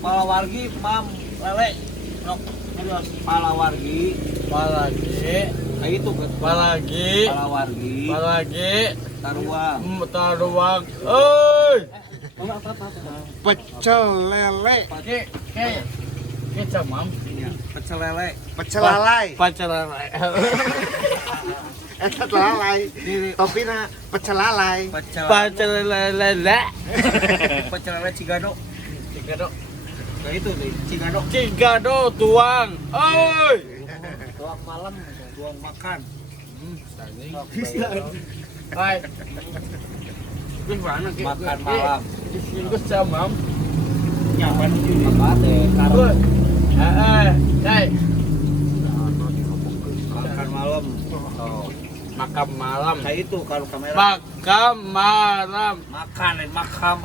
palawargi mam lele nok terus palawargi kayak itu kan palawargi taruang Pecel lele. Kecap mam pecel lele Pecel lalai. Eta lalai. Topina pecel lalai. pecel lele cigado kayak itu nih cigado tuang malam tuang makan hai gimana makan malam itu sama nyaman apa deh karo makan malam makan malam kayak itu kalau kamera makan malam makan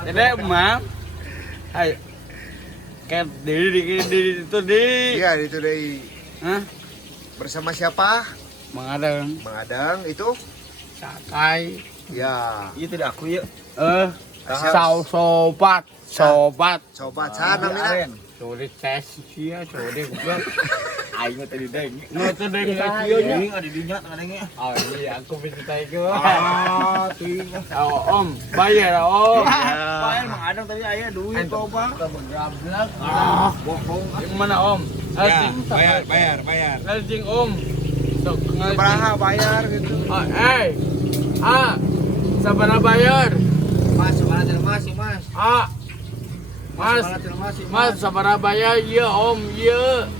jadi mam hai kayak diri itu di Iya, itu dari hah bersama siapa? mengadang itu? sakai Ya. itu tidak aku ya sobat Coba sana mina. sore tes sia sore gua aing mah tadi deng kieu nya ada di nya kadangnya oh iya aku bisa tahu om bayar bayar mengadang tadi aya duit coba bergablak bohong mana om Bayar. ngeljing om sok Sabaraha bayar gitu. sabaraha bayar mas Mas sabaraha bayar iya om iya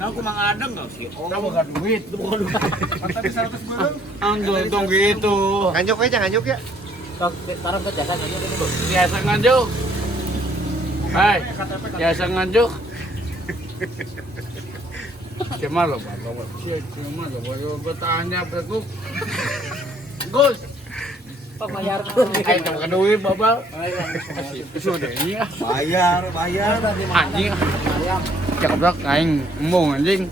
nah aku mengadang gak sih om kamu gak duit tapi 100 gulung tong gitu Nganjuk aja ya. sekarang biasa nganjuk biasa nganjuk cuma lo bertanya berku Gus bayar ayo kan duit bapak sudah ini bayar anjing cakap aing embung anjing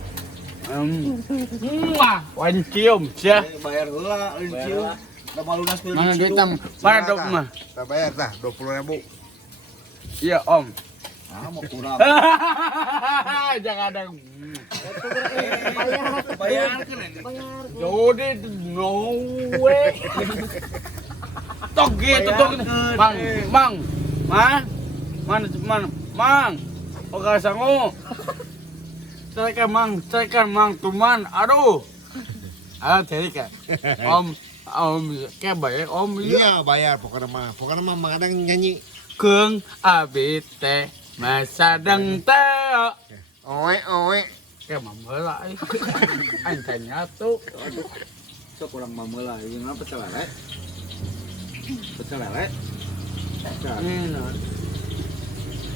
wancium sia bayar heula wancium da malunas ku mana duitam mana dok mah Kita bayar tah 20.000. iya om mau kurang jangan ada bayar jadi no way tok gitu mang mang oke sangu cerekan mang tuman aduh jadi kan om kayak bayar om Iya bayar pokoknya mah kadang nyanyi. Keng abit teh masa deng teh Oe. kayak mamela antanya tuh sok kurang mamela ini apa pecel lele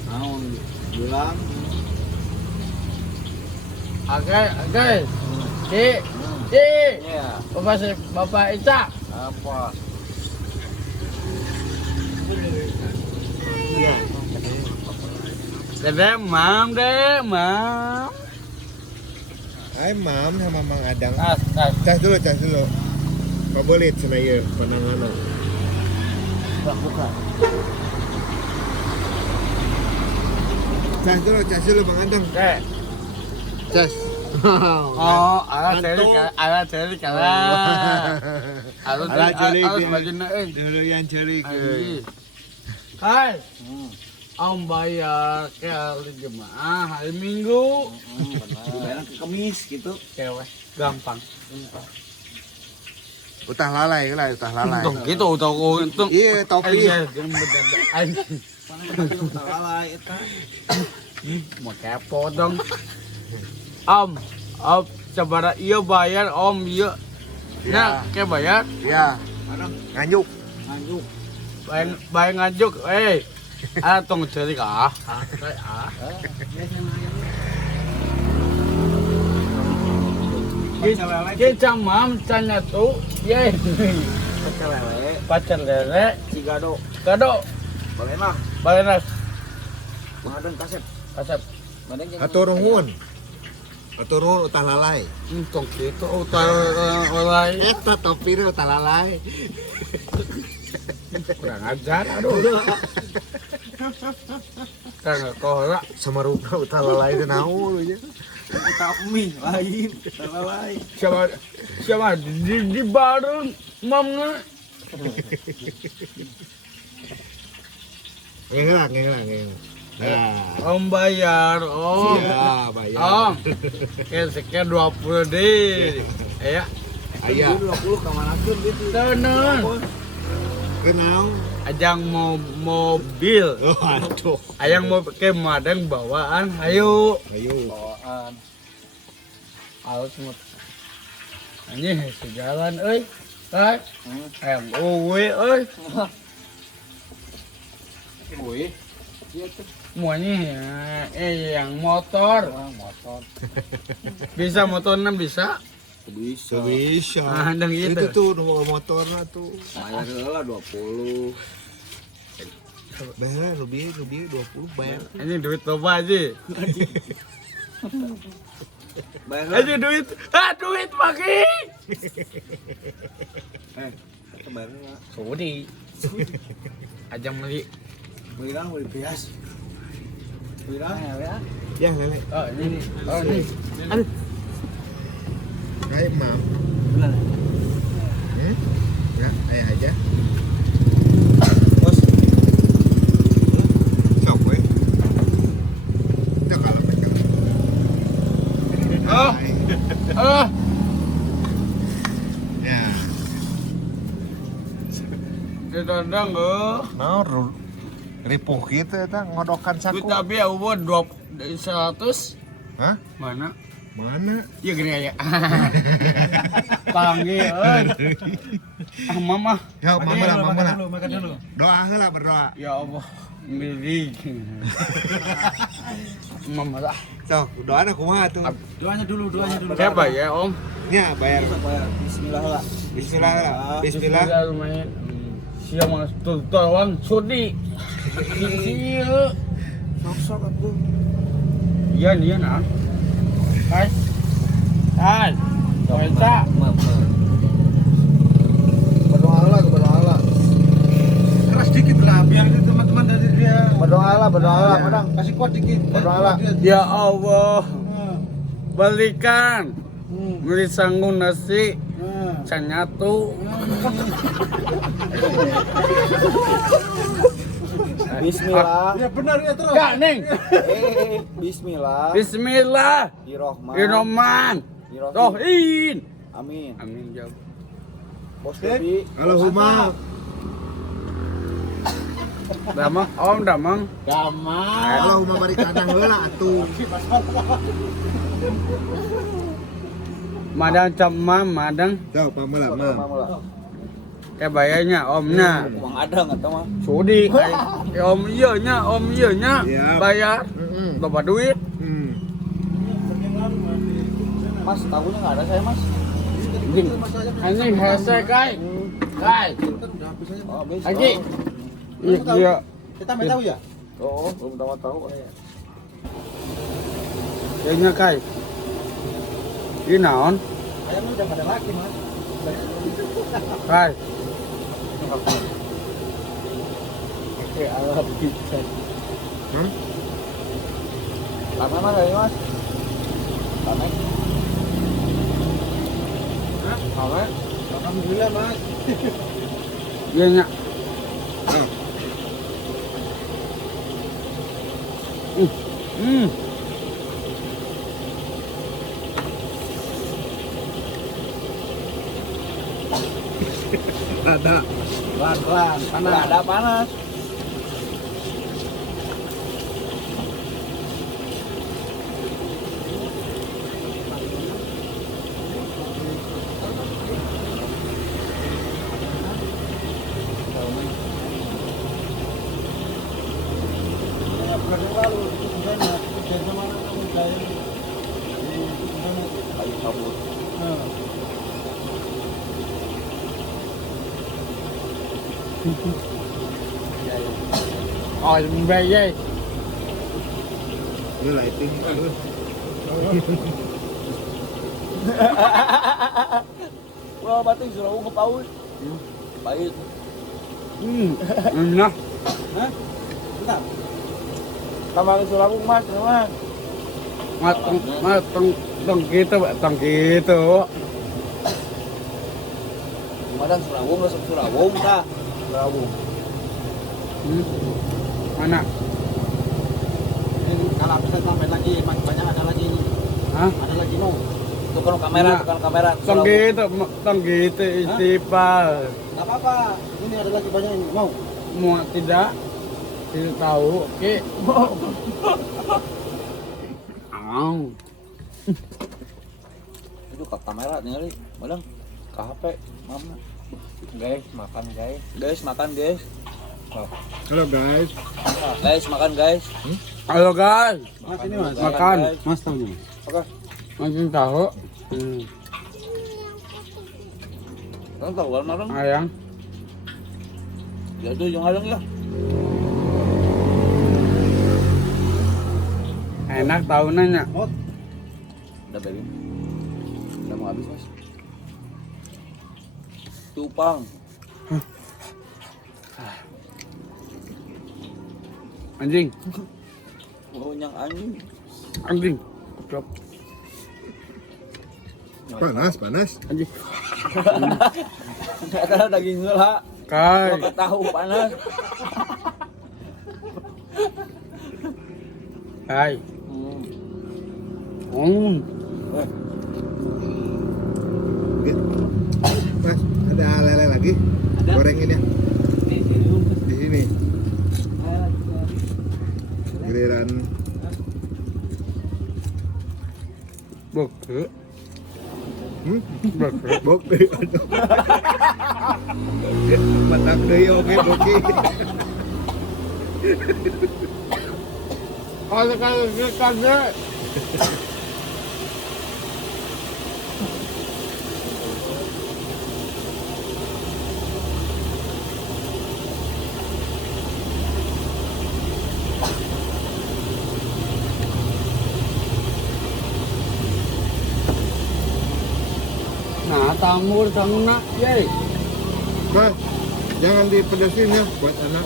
mau bilang oke bapak Ica apa Deh, mam. Hai mam sama Mang Adang. Cas dulu. Pabolit sana ieu pananganan. Buka. Cas dulu Mang Adang. Cas. Ala celik kala. Ala celik bagina Dulu yang celik. Hai. Om bayar kali jemaah hari Minggu. Bayar ke Kamis gitu. Cewek gampang. Utah lalai. Untung gitu untung. Iya topi. Utah lalai eta. Mau kepo dong. Om sabaraha ieu bayar om ieu. Ya, ke bayar? Iya. Nganjuk. Bayar nganjuk. Tong celik Kita mam tanya tuh, ye. Pecel lele, cigado. Balenas. Mengadeng kasep. Atur nuhun utah lalai. Tong kitu utah lalai. Eta topi utah lalai. Kurang ajar, aduh. Kagak kola. Sama rupa utara lain teh naon nya. Kita mie lain, salah lain. Siapa di bareng mamna. Ngelang. Nah. Om bayar, om. Ya, bayar. Om. Sekian 20 deh. Ya. Aya. 20 ka manakeun gitu. Tenang. Kenal. Ajang mau mobil. Oh, aduh. Ayang mau pakai madang bawaan. Ayo. Bawaan. Awas semut. Anjing sejalan euy. Hai. Ayang uwe euy. Woi. Iya tuh. Semuanya yang motor. Motor. Bisa motornya bisa. Bisa. Bisa. Ah, dan gitu. Itu tuh nomor motornya tuh. Bayar heula 20. Bayar lebih 20 bayar. Ini duit bapak aja. Bayar Aja duit. Duit pagi. bayar heula. Sudi. Ajang beli. Beli bias. Beli ya. Ya, lele. Oh, ini. Oh, ini. Aduh. Hai, Mam. Benar. Ya, ayah aja. Bos. Sok we. Udah kalau mereka. Oh. Ah. Ya. Ditandang oh. Nah, ripuh kita eta ngodokan saku. Kita biar ubah 100. Hah? Mana? Mana? Iya gini aja. Panggil, mama. Ya, mama lah. Makan dulu. Doa heula berdoa. Ya Allah, milik. Mama lah. Sok, doana kumaha tuh? Doanya dulu. Siapa ya Om? Ya, bayar. Bayar. Bismillah lah. Bismillah heula. Bismillah. lumayan. Siapa mas tuh tawang sudi. Iya. Sok atuh. Iya nah. Hai. Baca. Berdoa lah. Keras dikit lah biar teman-teman dari dia. Berdoa lah, Madang. Kasih kuat dikit. Berdoa lah. Ya Allah, balikan. Beli sanggung nasi, canyatu. Bismillah. Ya benar ya terus. Gak neng. Bismillah. Bismillah. Irrahman. Rohin. Amin. Amin jawab. Bos Devi. Allahumma. Damang, Om Damang. Allahumma barik lana heula atuh. Madang cemam, madang. Tuh, pamela, Mam. Kayak bayarnya Omnya. Uang ada nggak tahu mah. Sudi. Om iya nya. Siap. Bayar. Bapak duit. Mas, tahunya nggak ada saya mas. Anjing hese kai. Kai. Oh, habis. Haji. Iya. Kita mau tahu ya? Oh, belum tahu. Kayaknya kai. Ini naon? Ayamnya udah pada laki mas. Kai. Oke, ala bisa. Lama mas ini mas. Lama. Lama. Alhamdulillah mas. Iya nya. Ada. Pelan-pelan, panas. Ada panas. Oh, bây giờ Lu lighting. Wah, batin sudah ungu paus. Baik. nah. Hah? Tambah Sulawung mas, mas. Mas tong gitu, tong gitu. Madang Sulawung, masuk Sulawung kah? Sulawung. Mana? Ini kalau bisa sampai lagi, banyak ada lagi ini. Hah? Ada lagi no. Tukang kamera. Tong gitu istighfar. Enggak apa-apa. Ini ada lagi banyak ini. Mau? Mau tidak tahu. Oke. Itu ke kamera nih, Madang. Ke HP, mama. Guys, makan guys. Guys, makan guys. Halo guys. Guys, makan guys. Halo guys. Mas ini mas. Makan. Mas tahu nih. Oke. Makin tahu. Kamu tahu kan Madang? Ayang. Ya itu yang ada ya. Enak tahu nanya. Udah baby. Udah mau habis mas. Tupang. Anjing. Baunya anjing. Anjing. Stop. Panas. Anjing. Enggak ada daging gula. Kai. Gua tahu panas. Kai. Mas, ada lele lagi? Gorengin ya. Di sini. Giliran Boke. Boke. Boke. Matak deui oge boke. Kalau nah, tamur nak, yey. Mas, jangan dipedesin ya buat anak.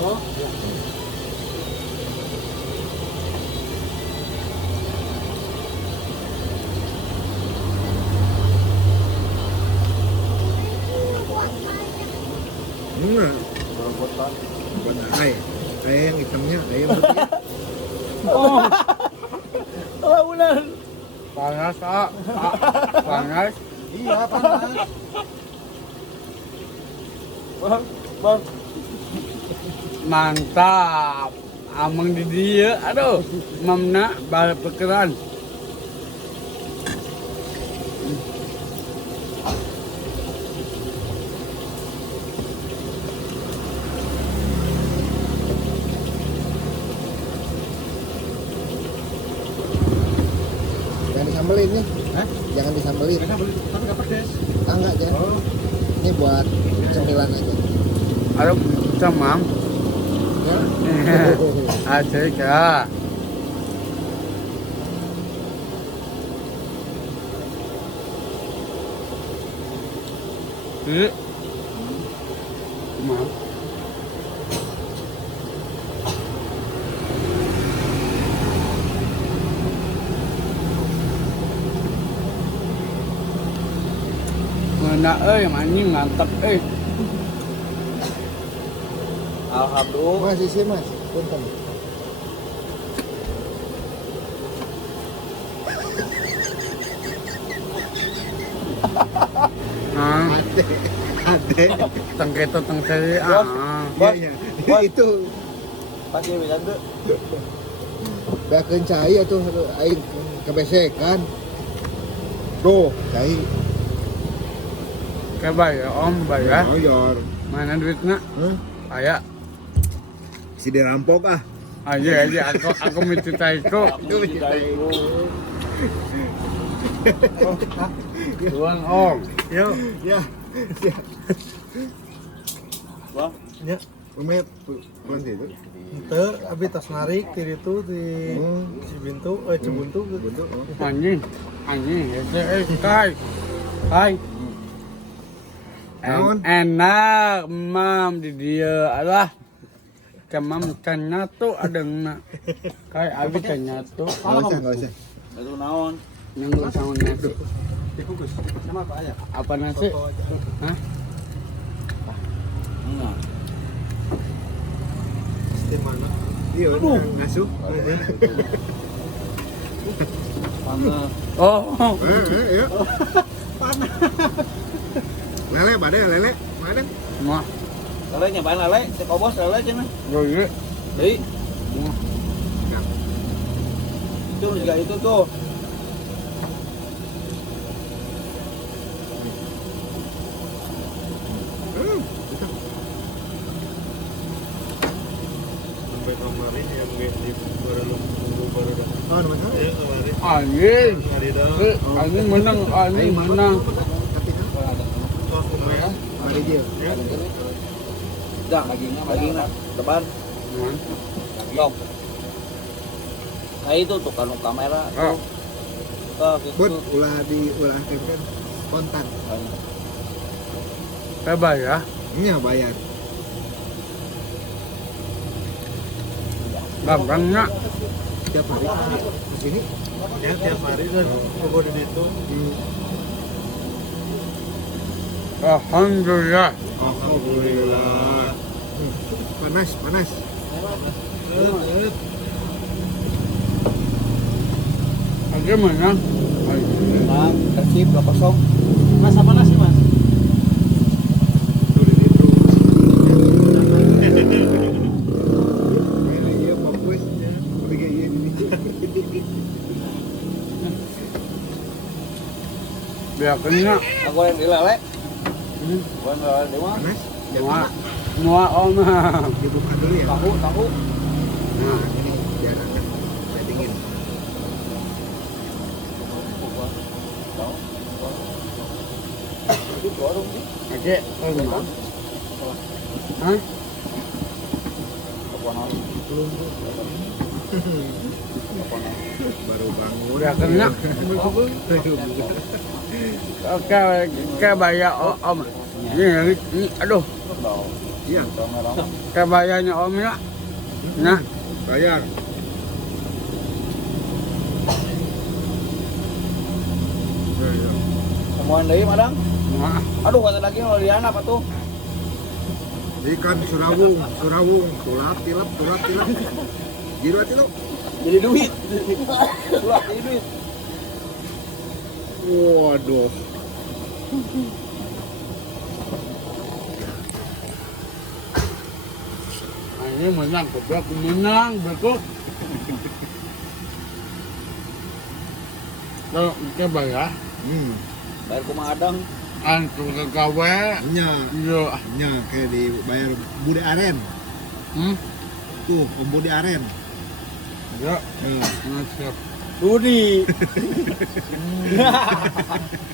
Enggak. Buat ayam. Ayam yang hitamnya, ayam putih. Oh, benar. Panas, Pak. Panas. Iya, panas. Bang. Mantap. Amang di dia, aduh. Mamna balik pekeran. Jangan disambelin nih. Hah? Jangan disambelin. Tapi enggak pedes. Enggak, jangan. Ini buat cemilan aja. Aduh, camam. Ya. Asik ya. Camam. Mana anjing mantap Alhamdulillah. Mas, isi mas. Punten. Ade. Tengketo tengkeri Iya. Itu Pakai bilang tuh. beakeun cai atuh aing kebesekan. Tuh, cai. Bayar om bayar. Bayar. Mana duitnya? Aya. Si dirampok ah. Aja aku mencintai kau. Tuan om. Yo, ya. Bang. Ya. Umet bukan itu. Ente abi tas narik di itu di Cibintu, Cibuntu gitu. Anjing. Kai. Naon? Enak mam di dia alah. Camam Canyato ada nak. Kayak abi Canyato. Enggak usah. Itu naon? Yang tahun nasi. Dibungkus. Sama apa aja? Apa nasi? Hah? Enggak. Steam mana? Iya, ngasuh. Panas. Oh. Iya. Lele, badai, lele. Mana? Mah. Lele nyobain lele, si kobos lele cenah. Yo ye. Deui. Mah. Itu juga itu tuh. Sampai kemarin yang di baru oh, namanya? Ya, kemarin. Anjing. Hari dah. Anjing menang, anjing menang. Oh, kemarin. Hari dia. Ya. Dah, dagingnya tebar. Sok. Nah itu tuh kan kamera. Oh. Oh, gitu. Buat ulah kan kontan. Coba ya. Iya, bayar. Gampangnya. Tiap hari di sini. Ya, tiap hari kan kebun di situ. Alhamdulillah. Alhamdulillah. Panas, panas. Anjing menang. Menang, Persib 2-0. Mas apa nasi, Mas? Tuh di situ. Iya, fokusnya. Pergi ini. Biar kena. Aku yang di lele. Aku yang lele di mana? Panas. Mua om. Dibuka dulu ya. Tahu. Nah, ini biar akan settingin. Itu dorong sih. Oke, oh, hah? Baru bangun. Udah kena. Oke, bayar om. Ini, aduh. Iya, Kayak bayarnya om ya. Nah, bayar. Semuaan deui madang. nah. Aduh kata lagi kalau Liana apa tuh? Ikan surawung, tulap tilap. Jiru hati lo. Jadi duit. Sulah jadi duit. Waduh. Ini menang, goblok menang, betul. Kalau kita bayar, Bayar ku Mang Adang. antu ke gawe, Nya, yo, kayak dibayar Bude Aren. Tuh, Om Bude Aren. yo, Nah, siap. Dudi.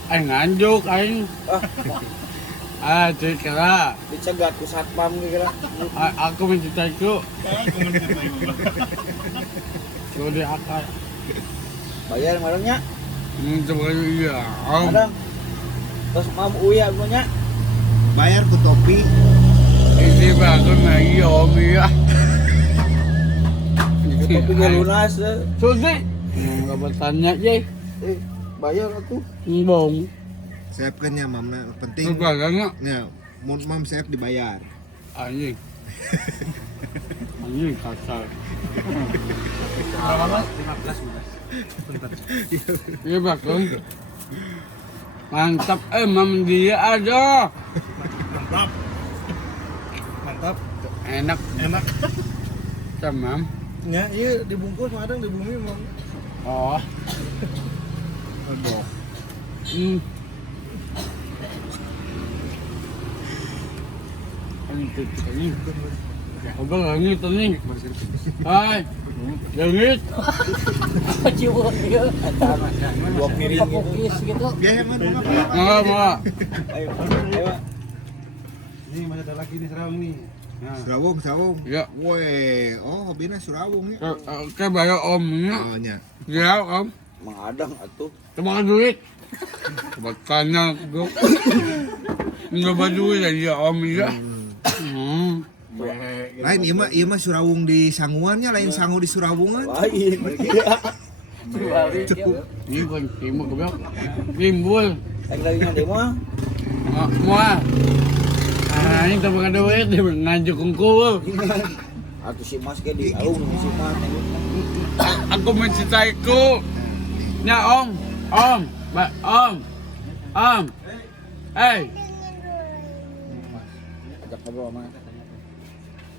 Aing nganjuk, aing. Kira, Dicegat ku satpam kira. aku mencintai ku. Jadi akal. Bayar madangnya. Coba iya, om. Madang. Terus mam uya punya. bayar ku topi. Ini bagus nih, iya om iya. Kopi lunas. Susi, nggak bertanya ye, Bayar aku. bong. Siapkan ya, Mam. Penting. Kebanyakan Ya, Mam siap dibayar. anjing. Anjing kasar. Berapa Mas? 15. Iya bagus. Mantap, mam dia ada. Mantap. Enak, Mam. Ya, iya dibungkus madang di bumi Mam. Oh, Aduh. Ini. Abang langit nih. Hai. Langit. Cium dia. Dua piring gitu. Biaya mana? Enggak. Ayo. Ini masih ada lagi nih serawung nih. Surawung. Ya. Woi, hobinya surawung ya. Kayak bayar omnya. Oh, nya. Ya, om. Mang Adang atuh. Cuma duit. Bakanya gue. Enggak duit aja om ya. Lain ieu mah Surawung di Sanguannya, lain Sangu di Surawungan. Lain. Ini kan timur ke belakang. Timbul. Lagi demo ah. Muah. Ini tak pakai duit, dia ngajuk engkau. Atuh si Mas ke di aung si Mas. Aku mencintaiku. Ya om. Hey. Ajak ngobrol sama.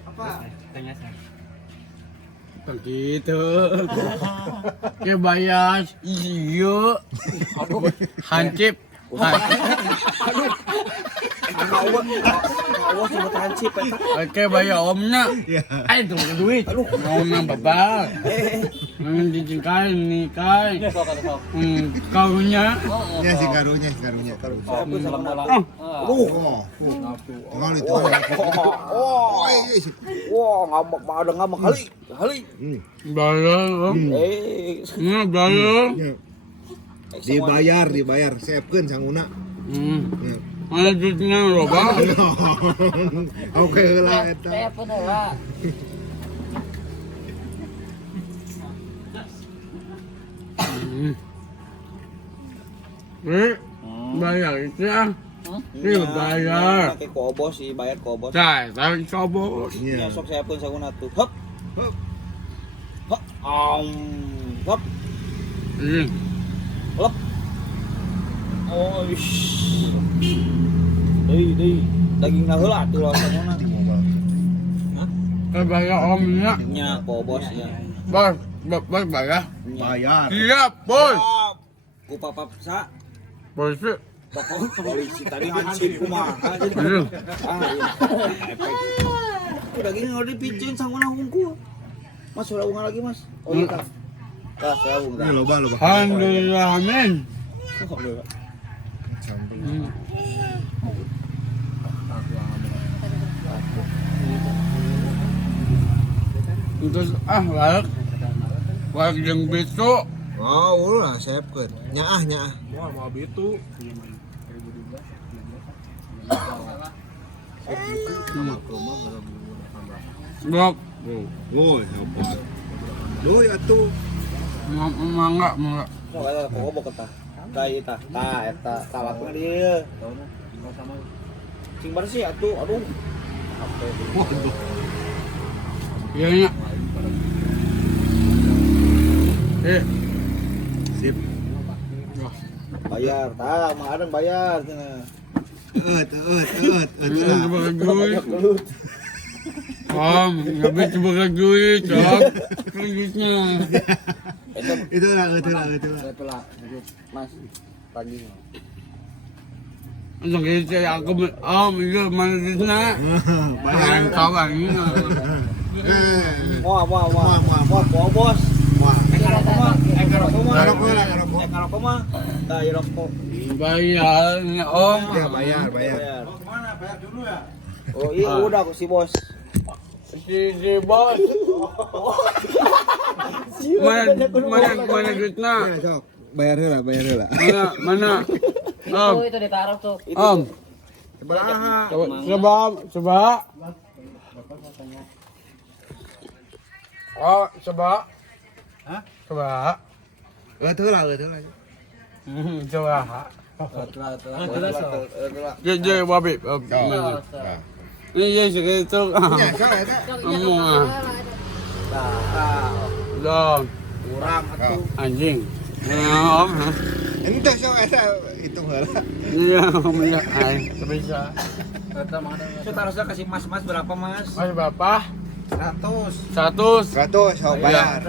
Apa? Begitu. Kebayas. Iya. Hancip. Awas sama tancip eta. Oke, bayar omnya. Ayo tuh pakai duit. Mau nang bapak. Dijingkai nih kai. Kaunya. Ya si karunya. Aku salam malam. Oh. Tengok itu. Wah, ngambek kali. Bayar om. Bayar. Dibayar. Siapkeun sanguna. Mana duitnya loba? Oke heula eta. Saya pun lah. Bayar itu ya. Ini bayar. Pakai kobos sih, bayar kobos. Saya coba. Ya sok saya pun saguna tuh. Hop. Hop. Hop. Ini. Lep. Oh, ish. Deui. Daging heula tuh lo saguna. Bayar omnya. Nya kobos ya. Bos bayar. Bayar. Siap, bos. Ku papap sa. Bos. Pokok polisi tadi hansip kumaha. Daging udah dipicin saguna hungku. Mas Surawung lagi, Mas. Oh iya, Kak. Kak, Surawung. Ini loba. Alhamdulillah, amin. Terus layak yang besok. Oh, ulah siapkeun. Nyaah. Mau itu. Blok. Woi, hebat. Doi atuh. Mangga. Oh, ada kobok eta. Kai eta. Eta salapna dieu. Sing bersih atuh. Aduh. Iya nya. Sip. Bayar, Mang Adeng bayar cenah. Eut. Coba duit. Nggak bisa pakai duit, cok. Duitnya. Itu lah. Itulah. Mas, pagi. Untuk itu aku iya mana duitnya? Bayar. Kawan ini. Mau bos. Ngarokok mah. Dah ya rokok. Bayar om. Ya bayar. Kemana? Bayar dulu ya? Oh iya udah aku si bos. Si bos. Mana duitnya? Ya, sok. Bayar heula. Mana? Om. Itu ditaruh tuh. Om. Sebab. Coba. Oh, coba. Hah? Coba. Eut heula. Coba. Itulah. Jadi babi. Ini segitu. Ya, salah eta. Dong. Kurang atuh. Anjing. Om. Ente sok eta hitung heula. Iya, om ya. Bisa. Saya harusnya kasih mas berapa mas? Mas Bapak 100. 100. Sok bayar.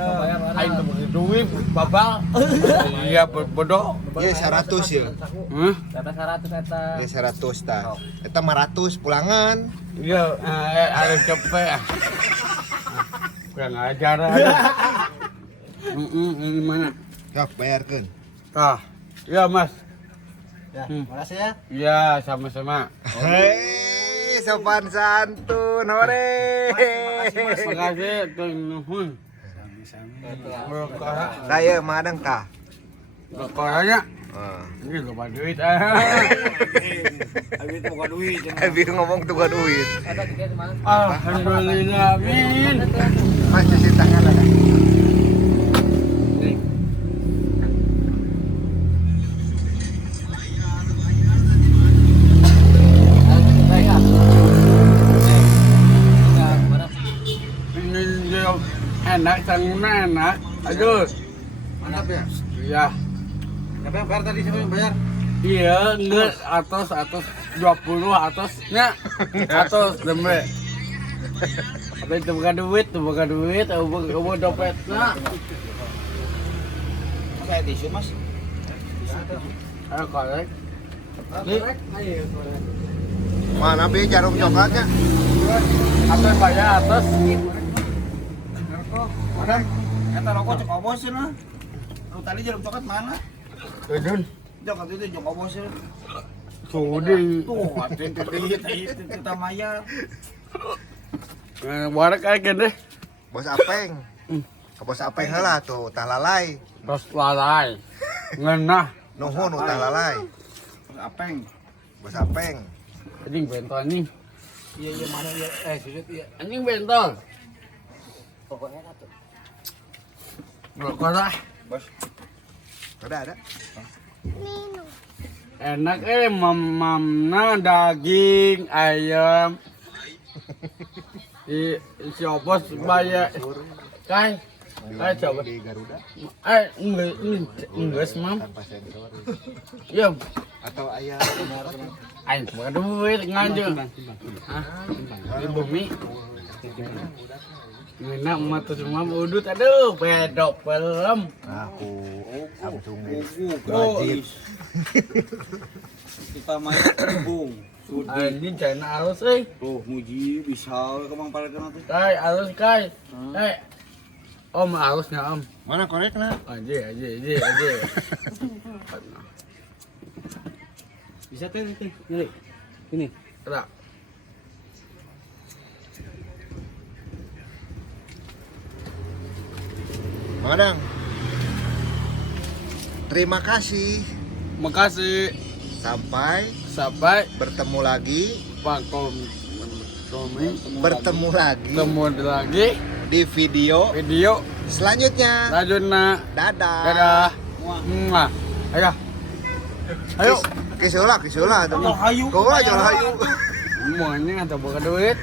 Aing teu pakai duit, Bapak. Iya, bodoh. Ieu 100 ya. Hah? Kata 100 kata. Ieu 100 tah. Eta 500 pulangan. Iya, ada cepet. Kurang ajar aja. Ini mana? Sok bayarkeun. Tah. Iya, Mas. Ya, makasih ya. Iya, sama-sama. Hei, sopan santun, hore. Makasih, tuh nuhun. Saya madang kah? Berkoranya. Ini lupa duit. Abi itu bukan duit. Abi ngomong tuh gak duit. Ada tiga di mana? Alhamdulillah, amin. Mas cuci tangan ada. Ini dia enak, sangat enak. Aduh, Mantap ya. ya. Siapa yang bayar tadi? Siapa yang bayar? Iya, enggak atas 20 atasnya atas dembe. Apa itu bukan duit, ubah dompetnya. Mas saya tisu mas. Ayo korek. Mana Bi jarum coklatnya? Atas bayar atas. Mana? Kata rokok cek obosin lah. Lu tadi jarum coklat mana? Edun, Jok itu jok obosin. sudi. Tuh, atin itu kita mayar. Warak aja deh. Bos Apeng. Bos Apeng heula tuh tah lalai. Terus lalai. Ngenah. Nuhun tah lalai. Apeng. Bos Apeng. Anjing bentol nih. Iya mana ya? Sujud iya. Anjing bentol. Pokoknya satu. Rokok lah. Bos. Ada. Enak mamna daging ayam. Si bos bayar. Kai coba. Di Garuda Enggak mam. tanpa sensor Ya, atau ayam aing bukan duit ngajeng. Hah? Di bumi. Ngena mata semua udut aduh pedok pelem. aku Samsung Wajib. Kita mayar bung. Anjing cina arus euy. Tuh, muji bisa kemang parekeun atuh. Kai arus kai. Om arusnya om. mana korekna Aja. Bisa teh nyari. Ini. Gerak. Madang terima kasih Makasih. Sampai bertemu lagi Pak Tommy bertemu lagi ketemu lagi di video video selanjutnya. lanjutnya. Dadah. Dadah. Muah. Ayo. Kisula tuh. Hayu. Kau aja hayu. Semuanya atau bukan duit.